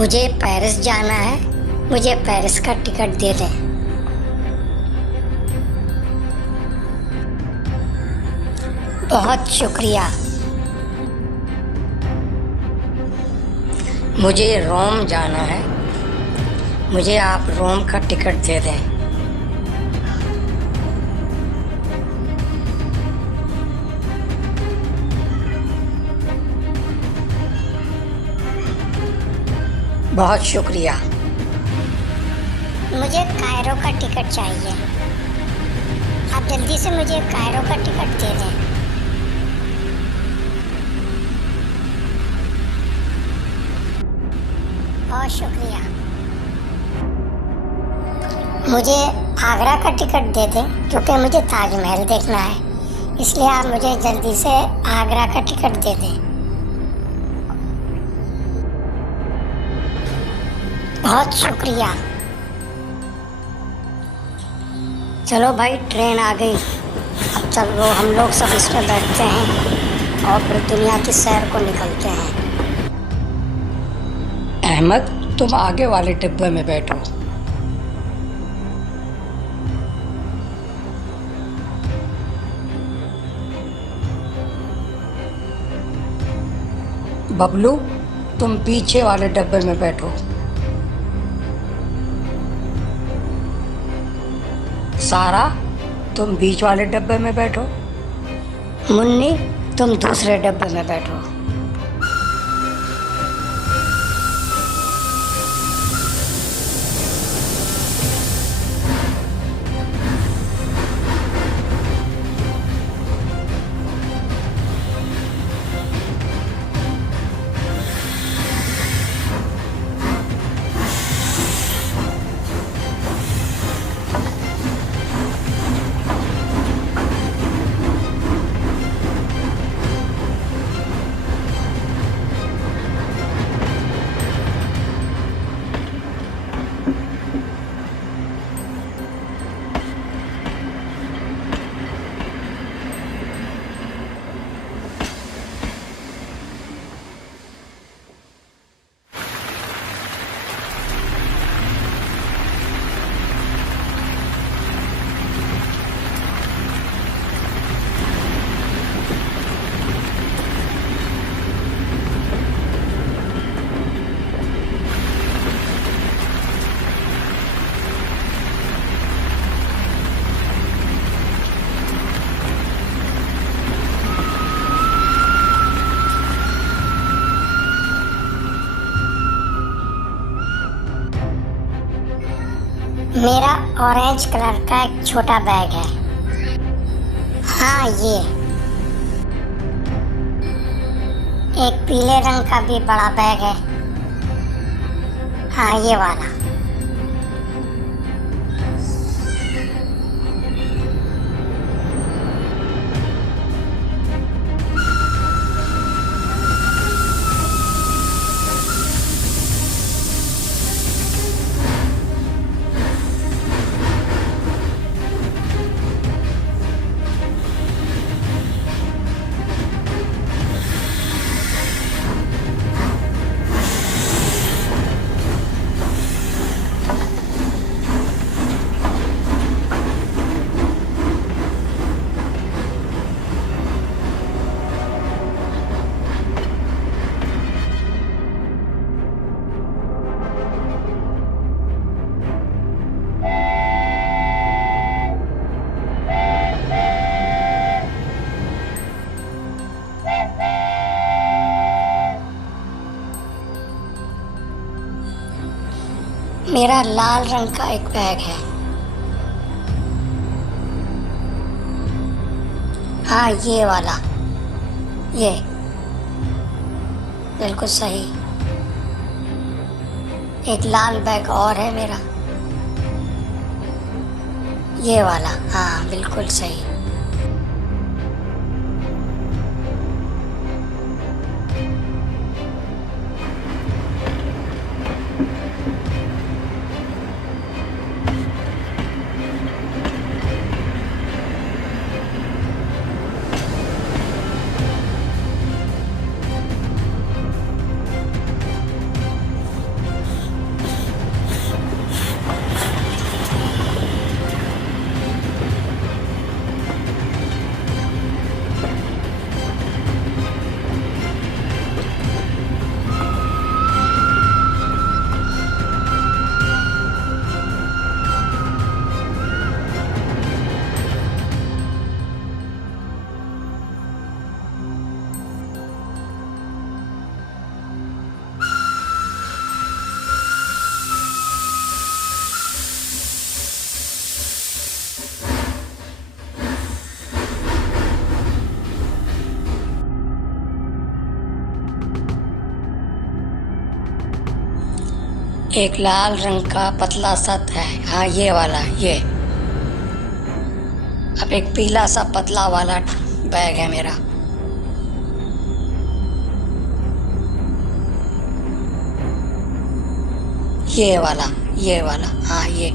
मुझे पेरिस जाना है। मुझे पेरिस का टिकट दे दें। बहुत शुक्रिया। मुझे रोम जाना है। मुझे आप रोम का टिकट दे दें। बहुत शुक्रिया। मुझे कायरो का टिकट चाहिए। आप जल्दी से मुझे कायरो का टिकट दे दें। बहुत शुक्रिया। मुझे आगरा का टिकट दे दें क्योंकि मुझे ताजमहल देखना है, इसलिए आप मुझे जल्दी से आगरा का टिकट दे दें। बहुत शुक्रिया। चलो भाई, ट्रेन आ गई। अब चलो हम लोग सब इस पर बैठते हैं और फिर दुनिया की सैर को निकलते हैं। अहमद, तुम आगे वाले डिब्बे में बैठो। बबलू, तुम पीछे वाले डब्बे में बैठो। सारा, तुम बीच वाले डब्बे में बैठो। मुन्नी, तुम दूसरे डब्बे में बैठो। मेरा ऑरेंज कलर का एक छोटा बैग है। हाँ, ये एक पीले रंग का भी बड़ा बैग है। हाँ, ये वाला। मेरा लाल रंग का एक बैग है। हाँ, ये वाला। ये बिल्कुल सही। एक लाल बैग और है मेरा। ये वाला। हाँ, बिल्कुल सही। एक लाल रंग का पतला सा है, हाँ ये वाला ये। अब एक पीला सा पतला वाला बैग है मेरा। ये वाला हाँ ये।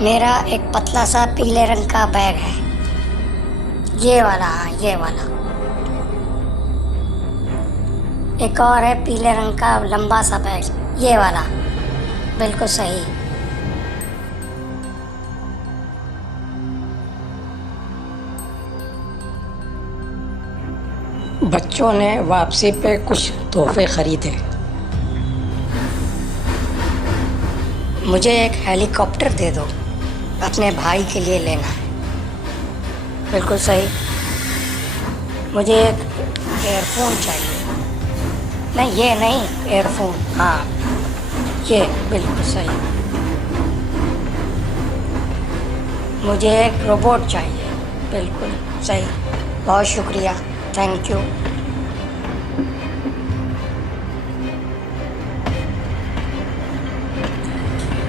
मेरा एक पतला सा पीले रंग का बैग है, ये वाला हाँ ये वाला। एक और है पीले रंग का लंबा सा बैग, ये वाला। बिल्कुल सही। बच्चों ने वापसी पे कुछ तोहफे खरीदे। मुझे एक हेलीकॉप्टर दे दो, अपने भाई के लिए लेना है। बिल्कुल सही। मुझे एक एयरफोन चाहिए। नहीं ये नहीं, एयरफोन हाँ ये। बिल्कुल सही। मुझे एक रोबोट चाहिए। बिल्कुल सही, बहुत शुक्रिया, थैंक यू।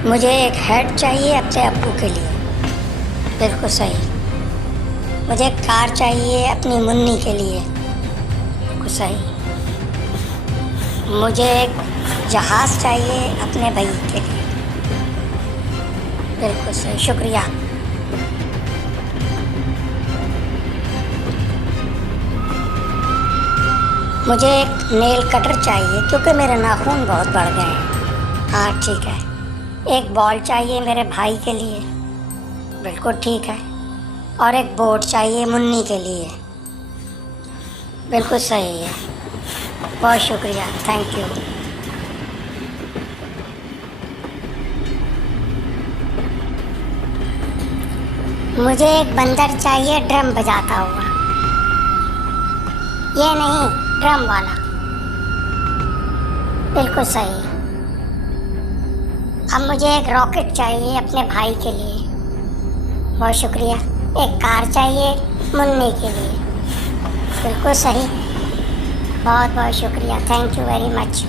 मुझे एक हैट चाहिए अपने अब्बू के लिए। बिल्कुल सही। मुझे एक कार चाहिए अपनी मुन्नी के लिए। बिल्कुल सही। मुझे एक जहाज़ चाहिए अपने भाई के लिए। बिल्कुल सही, शुक्रिया। मुझे एक नेल कटर चाहिए क्योंकि मेरे नाखून बहुत बढ़ गए हैं। हाँ ठीक है। एक बॉल चाहिए मेरे भाई के लिए। बिल्कुल ठीक है। और एक बोर्ड चाहिए मुन्नी के लिए। बिल्कुल सही है, बहुत शुक्रिया, थैंक यू। मुझे एक बंदर चाहिए ड्रम बजाता हुआ। ये नहीं, ड्रम वाला। बिल्कुल सही। अब मुझे एक रॉकेट चाहिए अपने भाई के लिए। बहुत शुक्रिया। एक कार चाहिए मुन्नी के लिए। बिल्कुल सही, बहुत बहुत शुक्रिया, थैंक यू वेरी मच।